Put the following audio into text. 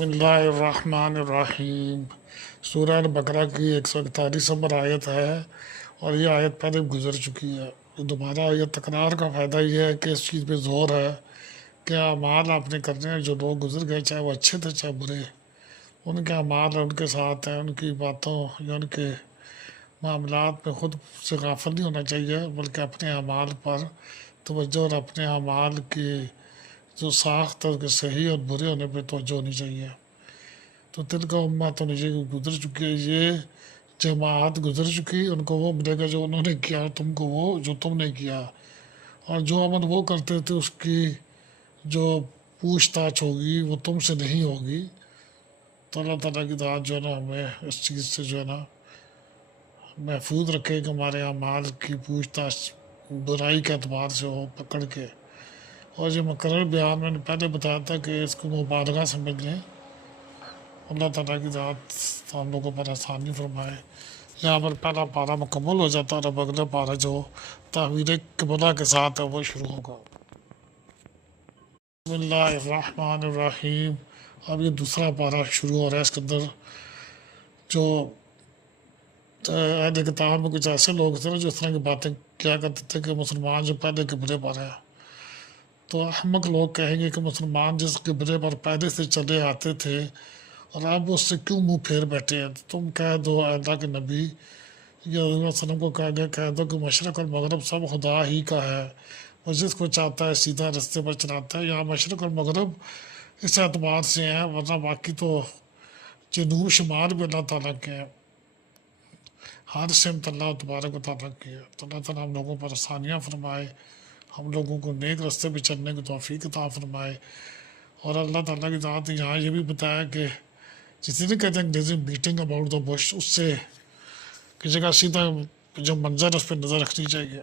بسم اللہ الرحمن الرحیم۔ سورہ بقرہ کی 141 نمبر آیت ہے، اور یہ آیت پہلے گزر چکی ہے۔ دوبارہ یہ تکرار کا فائدہ یہ ہے کہ اس چیز پہ زور ہے کہ اعمال آپ نے کرنے ہیں۔ جو لوگ گزر گئے، چاہے وہ اچھے تھے چاہے برے، ان کے اعمال ان کے ساتھ ہیں، ان کی باتوں یا ان کے معاملات میں خود سے غافل نہیں ہونا چاہیے، بلکہ اپنے اعمال پر توجہ اور اپنے اعمال کی جو ساخت ہے اس کے صحیح اور برے ہونے پہ توجہ ہونی چاہیے۔ تو تل کا امت نیچے گزر چکی ہے، یہ جماعت گزر چکی، ان کو وہ ملے گا جو انہوں نے کیا، تم کو وہ جو تم نے کیا، اور جو عمل وہ کرتے تھے اس کی جو پوچھ تاچھ ہوگی وہ تم سے نہیں ہوگی۔ تو اللہ تعالیٰ کی ذات جو ہے نا ہمیں اس چیز سے جو ہے نا محفوظ رکھے کہ ہمارے اعمال کی پوچھ تاچھ برائی کے اعتبار سے ہو پکڑ کے۔ اور یہ مقرر بیان میں نے پہلے بتایا تھا کہ اس کو مبالغہ سمجھ لیں۔ اللہ تعالیٰ کی ذات ہم لوگوں پر آسانی فرمائے۔ یہاں پر پہلا پارہ مکمل ہو جاتا ہے، اور اگلا پارہ جو تحویل قبلہ کے ساتھ ہے وہ شروع ہوگا۔ بسم اللہ الرحمن الرحیم۔ اب یہ دوسرا پارہ شروع ہو رہا ہے۔ اس کے اندر جو اہل کتاب میں کچھ ایسے لوگ تھے جو اس طرح کی باتیں کیا کرتے تھے کہ مسلمان جو پہلے قبلے پر ہے، تو احمق لوگ کہیں گے کہ مسلمان جس قبلے پر پہلے سے چلے آتے تھے اور اب اس سے کیوں منہ پھیر بیٹھے ہیں۔ تو تم کہہ دو اے اللہ کے نبی، یا حضور صلی اللہ علیہ وسلم کو کہہ دو کہ مشرق اور مغرب سب خدا ہی کا ہے، وہ جس کو چاہتا ہے سیدھا رستے پر چلاتا ہے۔ یہاں مشرق اور مغرب اس اعتبار سے ہیں، ورنہ باقی تو جنوب شمال بھی اللہ تعالیٰ کے ہیں، ہر سمت اللہ تبارک و تعالیٰ کی ہے۔ تو اللہ تعالیٰ ہم لوگوں پر آسانیاں فرمائے، ہم لوگوں کو نیک رستے پہ چلنے کی توفیق عطا فرمائے۔ اور اللہ تعالیٰ کی ذات نے یہاں یہ بھی بتایا کہ جس نے کہتے ہیں انگریزی میٹنگ اباؤٹ دا بش، اس سے کسی کا سیدھا جو منظر اس پہ نظر رکھنی چاہیے۔